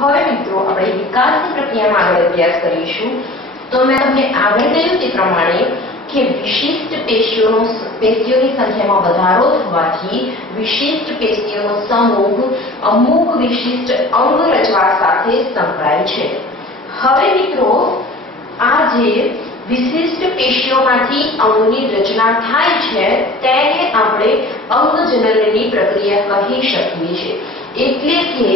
હવે મિત્રો આપણે વિકાસની પ્રક્રિયામાં આગળ અભ્યાસ કરીશું। તો મેં તમને આગળ કહ્યું તે પ્રમાણે કે વિશિષ્ટ પેશીઓની સંખ્યામાં વધારો થવાથી વિશિષ્ટ પેશીઓનો સમૂહ અમુક વિશિષ્ટ અંગ રચવા સાથે સંકળાય છે। હવે મિત્રો આ જે વિશિષ્ટ પેશીઓમાંથી અંગની રચના થાય છે તેને આપણે અંગજનનની પ્રક્રિયા કહી શકીએ છીએ। એટલે કે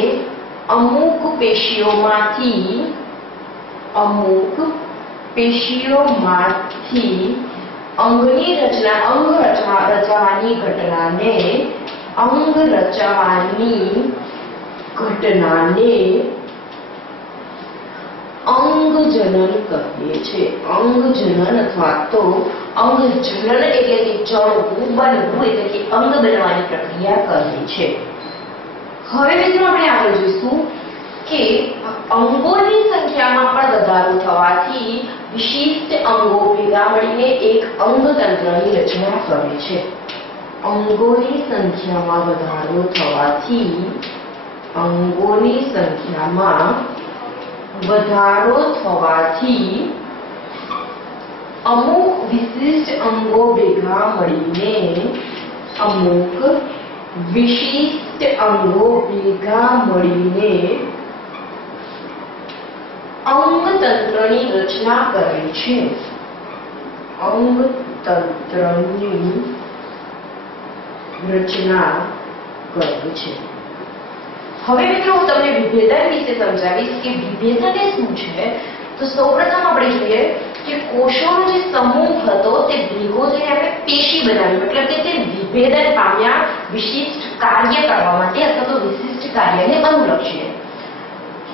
અમુક પેશીઓમાંથી અંગની રચના રચવાની ઘટનાને અંગજનન કહીએ છીએ। અંગજનન અથવા તો અંગજનન એટલે કે જળવું બનવું એટલે કે અંગ બનવાની પ્રક્રિયા કહે છે। હવે મિત્રો આપણે આગળ જોઈશું કે અંગોની સંખ્યામાં પણ વધારો થવાથી વિશિષ્ટ અંગો ભેગા મળીને એક અંગતંત્રની રચના કરે છે। અંગોની સંખ્યામાં વધારો થવાથી અમુક વિશિષ્ટ અંગો ભેગા મળીને અંગતંત્રની રચના કરે છે। હવે મિત્રો હું તમને વિભેદન વિશે સમજાવીશ કે વિભેદન એ શું છે। તો સૌપ્રથમ આપણે જોઈએ કે કોષોનો જે સમૂહ હતો તે ભેગો થઈને આપણે પેશી બનાવી મતલબ કે તે વિભેદન પામ્યા વિશિષ્ટ કાર્ય કરવા માટે અથવા તો વિશિષ્ટ કાર્યને અનુલક્ષીને।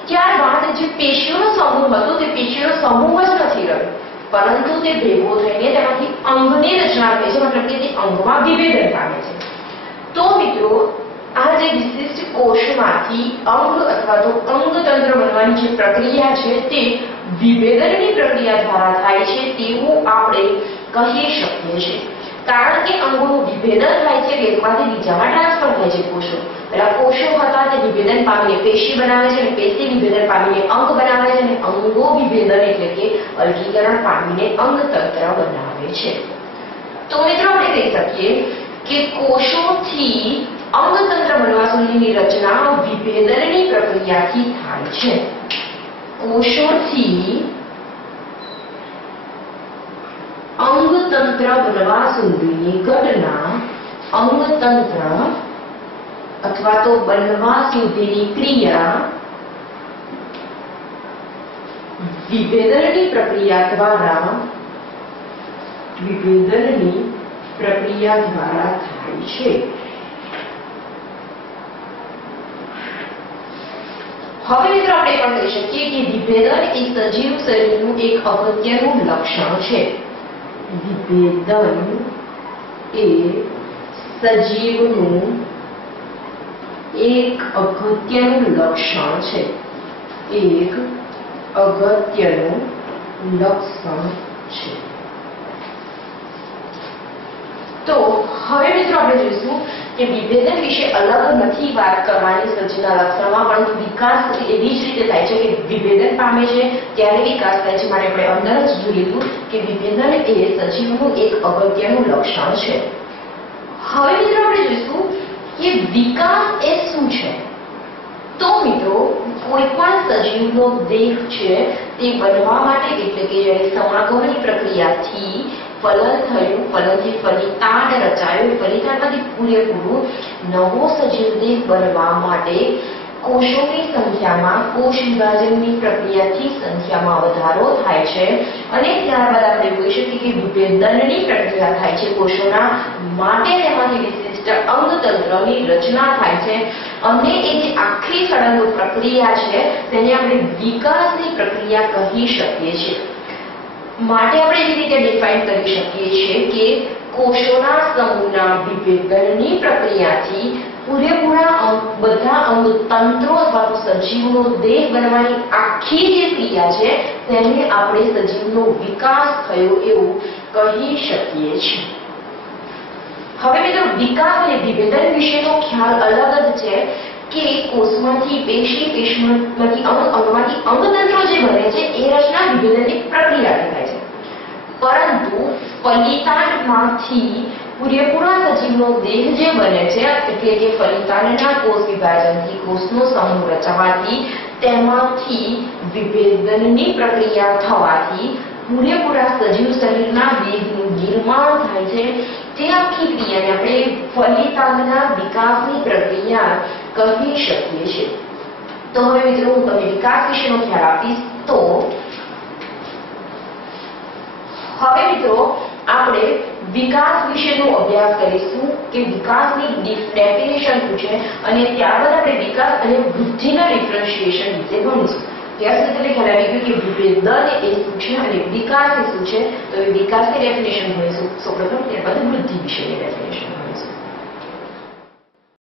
ત્યારબાદ જે પેશીઓનો સમૂહ હતો તે પેશીઓનો સમૂહ જ નથી રહ્યો પરંતુ તે ભેગો થઈને તેમાંથી અંગની રચના કરે છે મતલબ કે તે અંગમાં વિભેદન પામે છે। તો મિત્રો આ જે વિશિષ્ટ કોષમાંથી અંગ અથવા તો અંગતંત્ર બનવાની જે પ્રક્રિયા છે તે વિભેદનની પ્રક્રિયા દ્વારા થાય છે તેવું આપણે કહી શકીએ છીએ। કારણ કે અંગોનું વિભેદન થાય છે એકમાંથી બીજામાં ટ્રાન્સફર થાય છે કોષો। પેલા કોષો હતા તે વિભેદન પામીને પેશી બનાવે છે અને પેશી વિભેદન પામીને અંગ બનાવે છે અને અંગો વિભેદન એટલે કે અલગીકરણ પામીને અંગતંત્ર બનાવે છે। તો મિત્રો આપણે કહી શકીએ કે કોષોથી અંગતંત્ર બનવા સુધીની રચના વિભેદનની પ્રક્રિયાથી થાય છે। કોષોથી અંગતંત્ર બનવા સુધીની ઘટના અંગતંત્ર અથવા તો બનવા સુધીની ક્રિયા વિભેદનની પ્રક્રિયા દ્વારા થાય છે। હવે મિત્રો આપણે પણ કહી શકીએ કે વિભેદન એ સજીવ શરીરનું એક અગત્યનું લક્ષણ છે। વિભેદન એ સજીવનું એક અગત્યનું લક્ષણ છે। તો હવે મિત્રો આપણે જોઈશું કે વિભેદન વિશે અલગ નથી વાત કરવાની સજીવના લક્ષણમાં પરંતુ વિકાસ એવી જ રીતે થાય છે કે વિભેદન પામે છે ત્યારે વિકાસ થાય છે। માટે આપણે અંદર જ જોઈ લીધું કે વિભેદન એ સજીવનું એક અગત્યનું લક્ષણ છે। હવે મિત્રો આપણે જોઈશું કે વિકાસ એ શું છે। તો મિત્રો કોઈ પણ સજીવનો દેહ છે તે બનવા માટે એટલે કે જ્યારે સમાગમની પ્રક્રિયાથી ફલન થયું ફલનથી ફલિતાંડ રચાયું ફલિતાંડમાંથી પૂરેપૂરું નવો સજીવ દેહ બનવા માટે કોષોની સંખ્યામાં કોષ વિભાજનની પ્રક્રિયાથી સંખ્યામાં વધારો થાય છે અને ત્યારબાદ આપણે જોઈ શકીએ કે વિભેદનની પ્રક્રિયા થાય છે કોષોના માટે તેમાંથી વિશિષ્ટ અંગતંત્રની રચના થાય છે અને એ જે આખી સળંગ પ્રક્રિયા છે તેને આપણે વિકાસની પ્રક્રિયા કહી શકીએ છીએ। માટે આપણે એવી રીતે ડિફાઇન કરી શકીએ છીએ કે કોષોના સમૂહના વિભેદનની પ્રક્રિયાથી પૂરેપૂરા બધા અંગતંત્રો અથવા સજીવનો દેહ બનવાની આખી જે ક્રિયા છે તેને આપણે સજીવનો વિકાસ થયો એવું કહી શકીએ છીએ। હવે મિત્રો વિકાસ અને વિભેદન વિશેનો ખ્યાલ અલગ જ છે કે કોષમાંથી પેશી, પેશીમાંથી અંગ, અંગમાંથી અંગતંત્રો જે બને છે એ રચના વિભેદનની પ્રક્રિયા કહેવાય છે. પરંતુ ફલિતાંડમાંથી પૂરેપૂરા સજીવનો દેહ જે બને છે એટલે કે ફલિતાંડના કોષ વિભાજનથી કોષનો સમૂહ રચાવાથી તેમાંથી વિભેદનની પ્રક્રિયા થવાથી પૂરેપૂરા સજીવ શરીરના વેગનું નિર્માણ થાય છે. તે આખી ક્રિયાને આપણે ફલિતાંડના વિકાસની પ્રક્રિયા કહી શકીએ છીએ. તો હવે મિત્રો હું તમને વિકાસ વિશેનો ખ્યાલ આપીશ. તો હવે મિત્રો આપણે વિકાસ વિશેનો અભ્યાસ કરીશું કે વિકાસની ડેફિનેશન શું છે અને ત્યારબાદ આપણે વિકાસ અને વૃદ્ધિના ડિફરન્શિએશન વિશે ભણીશું. ત્યાં સુધી તમને ખ્યાલ આવી ગયો કે વિભેદન એ શું છે અને વિકાસ એ શું છે. તો એ વિકાસની ડેફિનેશન ભણીશું સૌપ્રથમ, ત્યારબાદ વૃદ્ધિ વિશેની ડેફિનેશન.